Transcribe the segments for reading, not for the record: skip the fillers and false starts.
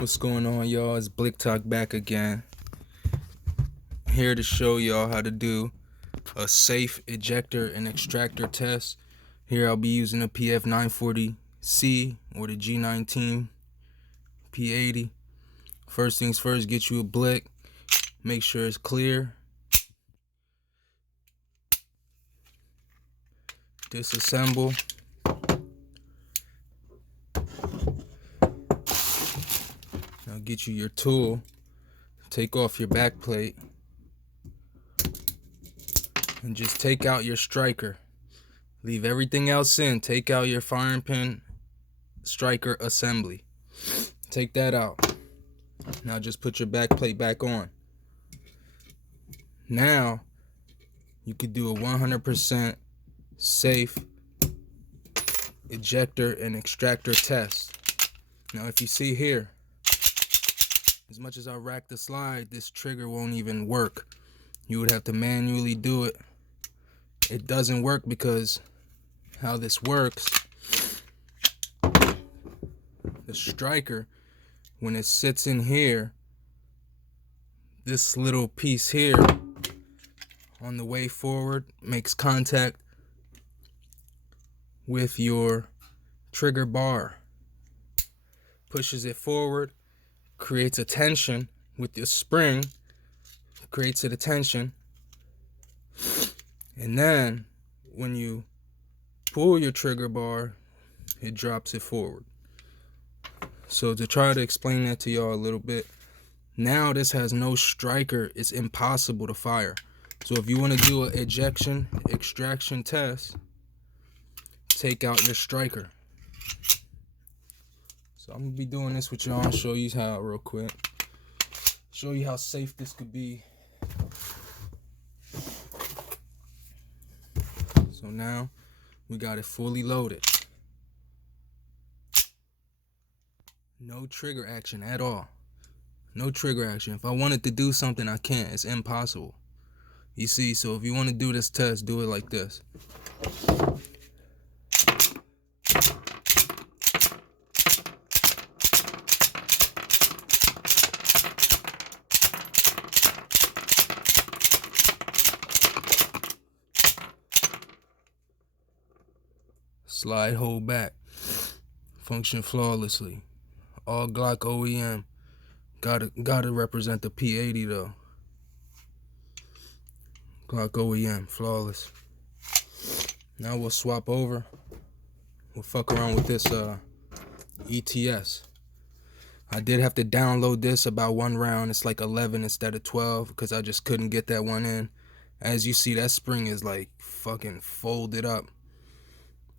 What's going on, y'all? It's Blick Talk back again. Here to show y'all how to do a safe ejector and extractor test. Here I'll be using a PF940C or the G19 P80. First things first, get you a blick. Make sure it's clear. Disassemble. Now get you your tool. Take off your back plate. And just take out your striker. Leave everything else in. Take out your firing pin striker assembly. Take that out. Now just put your back plate back on. Now you could do a 100% safe ejector and extractor test. Now if you see here, as much as I rack the slide, this trigger won't even work. You would have to manually do it. It doesn't work because how this works, the striker, when it sits in here, this little piece here on the way forward makes contact with your trigger bar, pushes it forward, creates a tension with the spring, creates a tension, and then when you pull your trigger bar, it drops it forward. So to try to explain that to y'all a little bit, now this has no striker. It's impossible to fire. So if you want to do an ejection extraction test, take out your striker. So I'm gonna be doing this with y'all. I'll show you how real quick. Show you how safe this could be. So now we got it fully loaded. No trigger action at all. No trigger action. If I wanted to do something, I can't. It's impossible. You see, so if you want to do this test, do it like this. Slide, hold back. Function flawlessly. All Glock OEM. Gotta represent the P80 though. Glock OEM, flawless. Now we'll swap over. We'll fuck around with this ETS. I did have to download this about one round. It's like 11 instead of 12 because I just couldn't get that one in. As you see, that spring is like fucking folded up.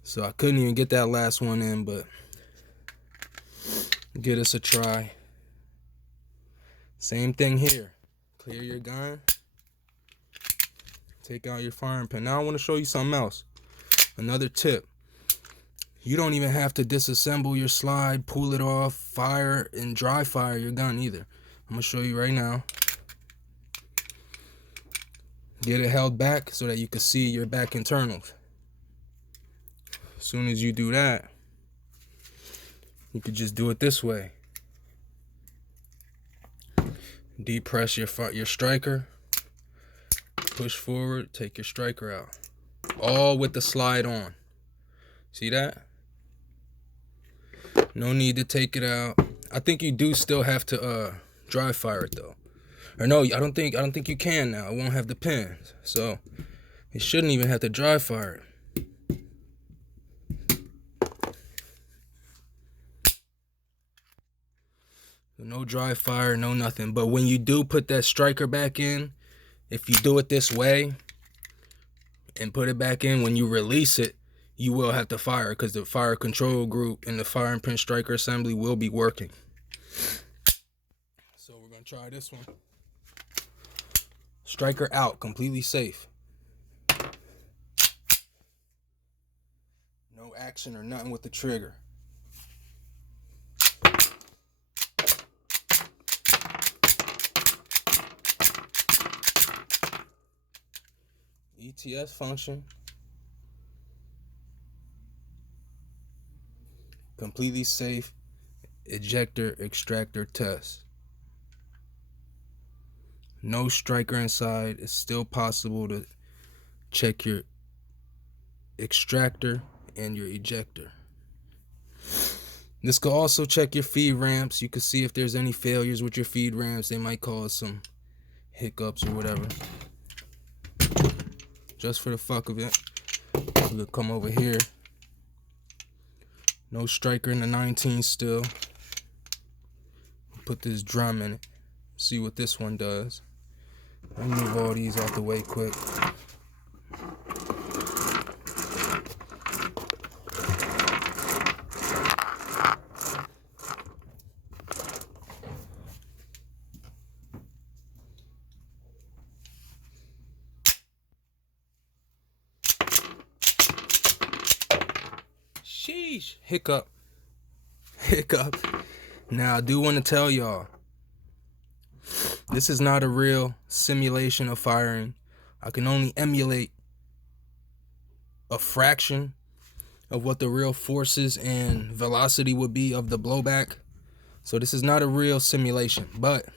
So I couldn't even get that last one in, but give us a try. Same thing here. Clear your gun. Take out your firing pin. Now I want to show you something else. Another tip. You don't even have to disassemble your slide, pull it off, fire, and dry fire your gun either. I'm going to show you right now. Get it held back so that you can see your back internals. As soon as you do that, you could just do it this way. Depress your striker, push forward, take your striker out. All with the slide on. See that? No need to take it out. I think you do still have to dry fire it though. Or no, I don't think you can now. It won't have the pins. So you shouldn't even have to dry fire it. No dry fire, no nothing. But when you do put that striker back in, if you do it this way and put it back in, when you release it, you will have to fire because the fire control group and the firing pin striker assembly will be working. So we're going to try this one. Striker out, completely safe. No action or nothing with the trigger. ETS function. Completely safe. ejector extractor test. No striker inside. It's still possible to check your extractor and your ejector. This could also check your feed ramps. You can see if there's any failures with your feed ramps. They might cause some hiccups or whatever. Just for the fuck of it, we'll come over here. No striker in the 19 still. Put this drum in it. See what this one does. Let me move all these out the way quick. Sheesh. Hiccup. Now, I do want to tell y'all, this is not a real simulation of firing. I can only emulate a fraction of what the real forces and velocity would be of the blowback. So this is not a real simulation, but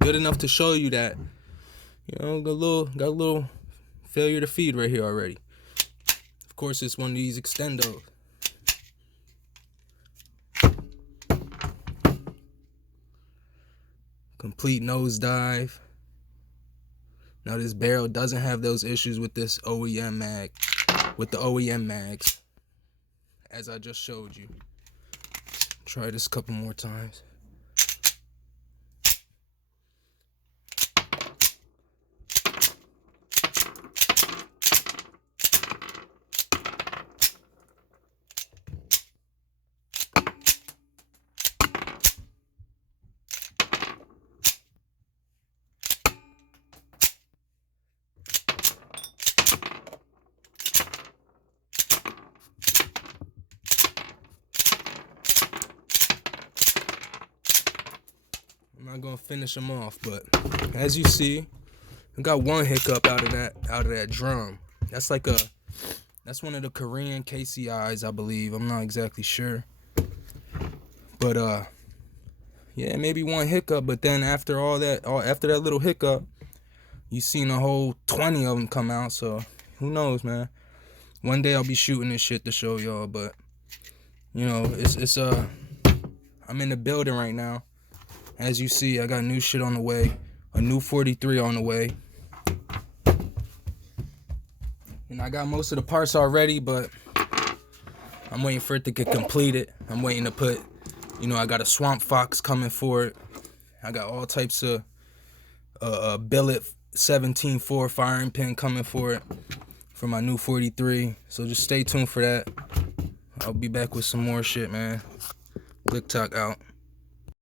good enough to show you that, got a little failure to feed right here already. Of course, it's one of these extendos. Complete nosedive. Now this barrel doesn't have those issues with this OEM mag, with the OEM mags, as I just showed you. Try this a couple more times. I'm not gonna finish them off, but as you see, I got one hiccup out of that drum. That's one of the Korean KCIs, I believe. I'm not exactly sure, but yeah, maybe one hiccup. But then after after that little hiccup, you seen a whole 20 of them come out. So who knows, man? One day I'll be shooting this shit to show y'all, but it's I'm in the building right now. As you see, I got new shit on the way, a new 43 on the way. And I got most of the parts already, but I'm waiting for it to get completed. I'm waiting to put, I got a Swamp Fox coming for it. I got all types of billet 17-4 firing pin coming for it, for my new 43. So just stay tuned for that. I'll be back with some more shit, man. Click Talk out.